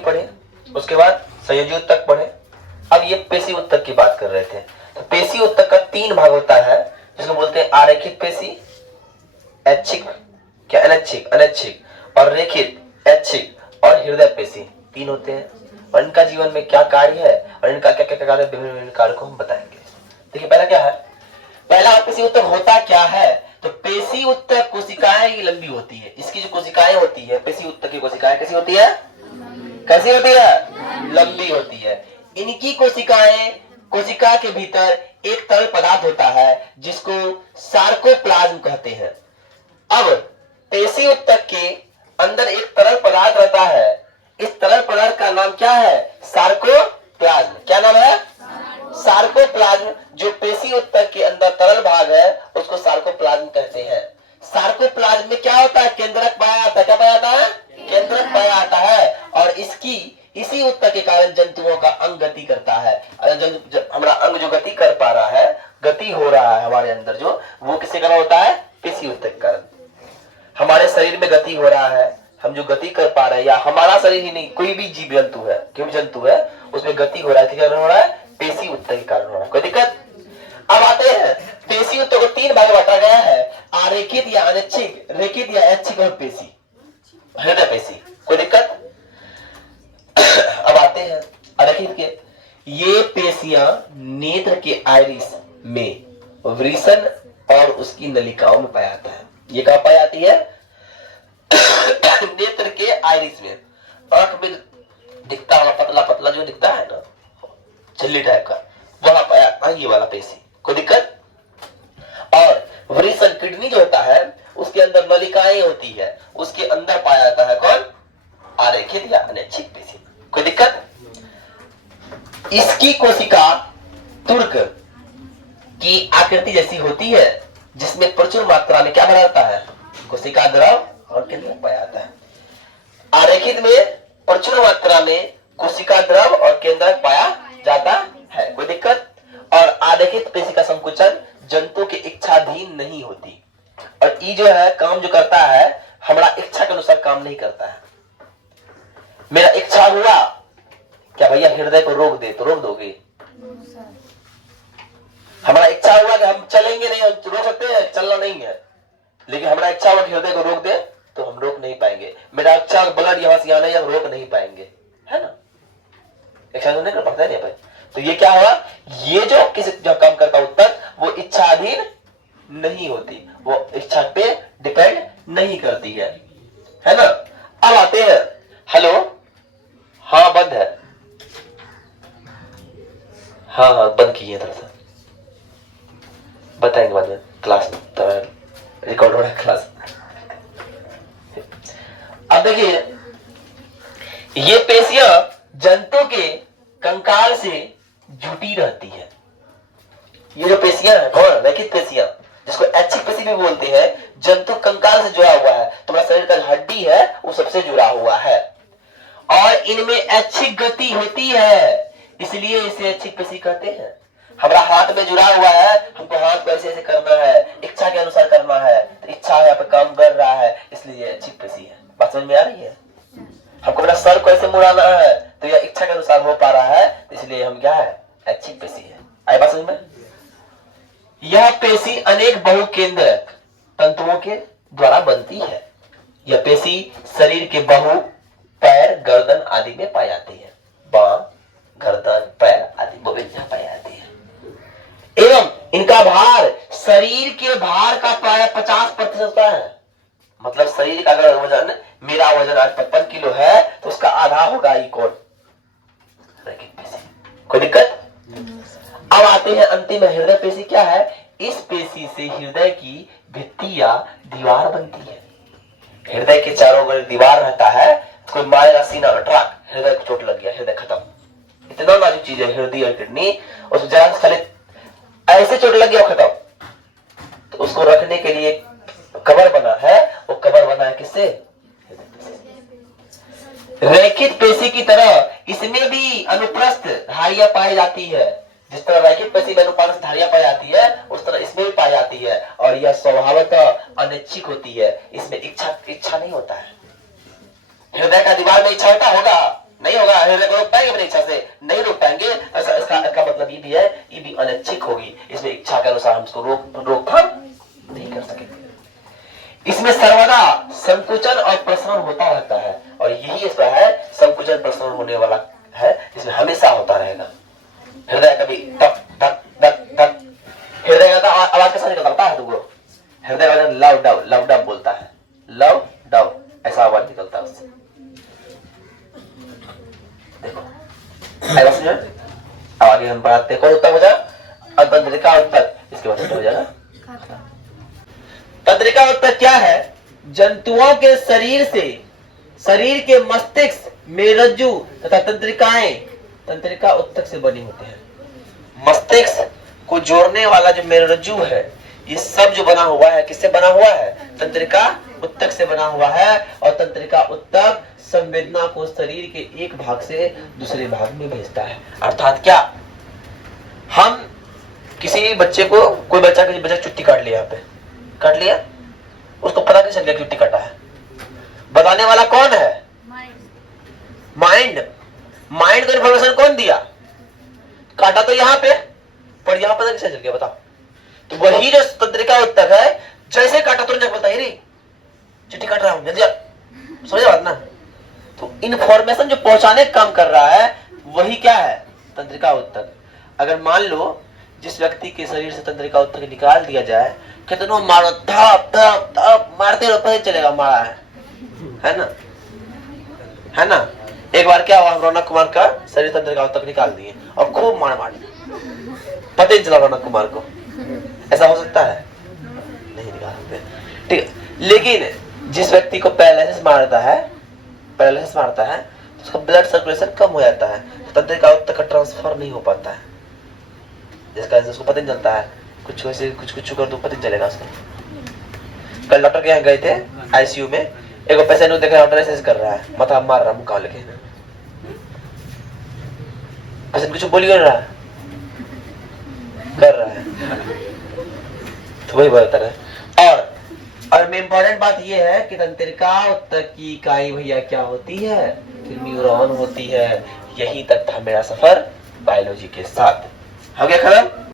भी पढ़े, उसके बाद संयोजी उत्तक पढ़े। अब ये पेशी उत्तक की बात कर रहे थे। तो पेशी उत्तक का 3 भाग होता है, जिसको बोलते हैं आरेखित पेशी, ऐच्छिक क्या अनैच्छिक और रेखित ऐच्छिक और हृदय पेशी, 3 होते हैं। और इनका जीवन में क्या कार्य है और इनका क्या क्या कार्य, विभिन्न कार्य को हम बताएंगे। देखिए पहला क्या है, पहला पेशी उत्तक होता क्या है। तो पेशी उत्तक कोशिकाएं ही लंबी होती है। इसकी जो कोशिकाएं होती है, पेशी उत्तक की कोशिकाएं कैसी होती है, कैसी होती है, लंबी होती है। इनकी कोशिकाएं, कोशिका के भीतर एक तरल पदार्थ होता है जिसको सार्कोप्लाज्म कहते हैं। अब पेशी उत्तक के अंदर एक तरल पदार्थ रहता है। इस तरल पदार्थ का नाम क्या है, सार्कोप्लाज्म। क्या नाम है, सार्कोप्लाज्म। जो पेशी उत्तक के अंदर तरल भाग है उसको सार्कोप्लाज्म कहते हैं। सार्कोप्लाज्म में क्या होता है, केंद्रक पाया जाता है। क्या पाया जाता है, केंद्रक पाया जाता है। और इसकी इसी उत्तक के कारण जंतुओं का अंग गति करता है। हमारा अंग जो गति कर पा रहा है, गति हो रहा है हमारे अंदर, जो वो किसके कारण होता है, पेशी उत्तक के कारण। हमारे शरीर में गति हो रहा है, हम जो गति कर पा रहे हैं, या हमारा शरीर ही नहीं, कोई भी जीव जंतु है, कोई भी जंतु है, उसमें गति हो रहा है, कारण हो रहा है, पेशी उत्तक के कारण हो रहा है। कोई दिक्कत। अब आते हैं, पेशी उत्तक को 3 भाग बांटा गया है, आरेखित या अनैच्छिक, रेखित या ऐच्छिक और पेशी, हृदय पेशी। कोई दिक्कत। अब आते हैं आरेखित के। ये पेशियां नेत्र के आइरिस में, वृषण और उसकी नलिकाओं में पाया जाता है। ये कहां पाई जाती है, नेत्र के आइरिस में। आंख में दिखता है पतला पतला जो दिखता है ना, झिल्ली टाइप का, वहां पाया ये वाला पेशी। कोई दिक्कत। और वृषण किडनी जो होता है उसके अंदर नलिकाएं होती है, उसके अंदर पाया जाता है कौन, आरेखित या अनैच्छिक पेशी। कोई दिक्कत। इसकी कोशिका तुर्क की आकृति जैसी होती है, जिसमें प्रचुर मात्रा में क्या भरा जाता है, कोशिका द्रव और केंद्रक पाया जाता है। आरेखित में प्रचुर मात्रा में कोशिका द्रव और केंद्रक पाया जाता है। कोई दिक्कत। और आरेखित पेशी का संकुचन जंतु के इच्छाधीन नहीं होती। और ये जो है काम जो करता है, हमारा इच्छा के अनुसार काम नहीं करता है। मेरा इच्छा हुआ क्या भैया हृदय को रोक दे, तो रोक दोगे। हमारा इच्छा हुआ कि हम चलेंगे नहीं, हम रोक सकते हैं, चलना नहीं है। लेकिन हमारा इच्छा हुआ कि हृदय को रोक दे, तो हम रोक नहीं पाएंगे। मेरा इच्छा ब्लड यहां से आने, हम रोक नहीं पाएंगे, है ना। इच्छा तो नहीं कर पाता है भाई। तो ये क्या हुआ, ये जो किसी जो काम करता उत्तक, वो इच्छाधीन नहीं होती, वो इच्छा पे डिपेंड नहीं करती है ना। अब आते हैं, हेलो, हाँ बंद है, हाँ बंद किए थोड़ा सा, बताएंगे बाद में, क्लास रिकॉर्ड हो रहा है क्लास। अब देखिए, ये पेशियां जंतु के कंकाल से जुटी रहती है। ये जो पेशियां है कौन, रैखिक पेशियां, जिसको ऐच्छिक पेशी भी बोलते हैं, जंतु कंकाल से जुड़ा हुआ है। तुम्हारा शरीर का हड्डी है वो सबसे जुड़ा हुआ है। और इनमें ऐच्छिक गति होती है, इसलिए इसे ऐच्छिक पेशी कहते हैं। हमारा हाथ में जुड़ा हुआ है, हमको हाथ को ऐसे ऐसे करना है, इच्छा के अनुसार करना है, तो इच्छा यहाँ पे काम कर रहा है, इसलिए ऐच्छिक पेशी है। बात समझ में आ रही है। हमको मेरा सर को ऐसे मुड़ाना है, तो यह इच्छा के अनुसार हो पा रहा है, इसलिए हम क्या है, ऐच्छिक पेशी है। आई बात समझ में। यह पेशी अनेक बहुकेंद्रक तंतुओं के द्वारा बनती है। यह पेशी शरीर के बाहु, पैर, गर्दन आदि में पाई जाती है। बांह, गर्दन, पैर आदि वो भी पाई जाती है। एवं इनका भार शरीर के भार का प्राय 50% है। मतलब शरीर का अगर वजन, मेरा वजन आज 55 किलो है, तो उसका आधा होगा ये कौन, रैखिक पेशी। कोई दिक्कत। अब आते हैं अंतिम में, हृदय पेशी क्या है। इस पेशी से हृदय की भित्ति या दीवार बनती है। हृदय के चारों ओर दीवार रहता है, कोई मारेगा सीना में ट्रक, हृदय को चोट लग गया, हृदय खत्म। इतना नाजुक चीज है हृदय और किडनी, उस जरा खाली ऐसे चोट लग गया खत्म। तो उसको रखने के लिए कवर बना है, वो कवर बना है किससे, रैखिक पेशी की तरह इसमें भी अनुप्रस्थ धारियां पाई जाती है। जिस तरह रैखिक पेशी में अनुप्रस्थ धारियां पाई जाती है, उस तरह इसमें भी पाई जाती है। और यह स्वभावतः अनैच्छिक होती है, इसमें इच्छा नहीं होता है। हृदय का दीवार में इच्छा होता होगा, नहीं हम उसको रोकथाम नहीं कर सकेंगे। इसमें सर्वदा संकुचन और प्रसरण होता रहता है, और यही इसका है संकुचन प्रसरण होने वाला है, इसमें हमेशा होता रहेगा। हृदय कभी धक धक धक धक, हृदय का आवाज कैसा निकलता है तुमको? हृदय का लव डब बोलता है, लव डब ऐसा आवाज निकलता है उससे। देखो अब आगे हम बढ़ाते हैं। कौन उत्तक हो जाएगा? तंत्रिका उत्तक, इसके बाद हो जाएगा। तंत्रिका उत्तक क्या है? जंतुओं के शरीर के मस्तिष्क, मेरुरज्जु तथा तंत्रिकाएं तंत्रिका उत्तक से बनी होती है। मस्तिष्क को जोड़ने वाला जो मेरुरज्जु है, ये सब जो बना हुआ है किससे बना हुआ है? तंत्रिका उत्तक से बना हुआ है। और तंत्रिका उत्तक संवेदना को शरीर के एक भाग से दूसरे भाग में भेजता है। अर्थात क्या, हम किसी बच्चे को, कोई बच्चा चुट्टी काट लिया, यहाँ पे काट लिया, उसको पता कैसे चल गया चुट्टी काटा है? बताने वाला कौन है? माइंड। माइंड को इन्फॉर्मेशन कौन दिया? काटा तो यहाँ पे, पर यहाँ पता कैसे चल गया बताओ? तो वही जो तंत्रिका उत्तक है, जैसे काटा तुरंत बोलता है चिट्ठी काट रहा हूं, जल्दी समझ बात ना। तो इन्फॉर्मेशन जो पहुंचाने का काम कर रहा है वही क्या है? तंत्रिका उत्तक। अगर मान लो जिस व्यक्ति के शरीर से तंत्रिका उत्तक निकाल दिया जाए, कितना मारो, धप धप धप मारते रहो, पता चलेगा मारा है ना? है ना? एक बार क्या हुआ, रौनक कुमार का शरीर तंत्रिका उत्तक निकाल दिए और खूब मार पता ही चला रौनक कुमार को। ऐसा हो सकता है? नहीं निकाल सकते, ठीक है। लेकिन जिस व्यक्ति को पैरालिसिस मारता है तो उसका ब्लड सर्कुलेशन कम हो जाता है, तो तंत्रिका उत्तक का ट्रांसफर नहीं हो पाता है, जिसका उसको पता नहीं चलता है। कुछ वैसे कुछ कर दो, पता नहीं चलेगा उसको। कल डॉक्टर के यहाँ गए थे आईसीयू में, एक पेशेंट को देखा डॉक्टर ऐसे कर रहा है, माथा मार रहा, मुंह लेके, पेशेंट कुछ बोल कर रहा है, तो वही बता रहा है। और में इम्पोर्टेंट बात यह है कि तंत्रिका उत्तक की इकाई भैया क्या होती है? न्यूरॉन होती है। यही तक था मेरा सफर बायोलॉजी के साथ। हो गया खत्म।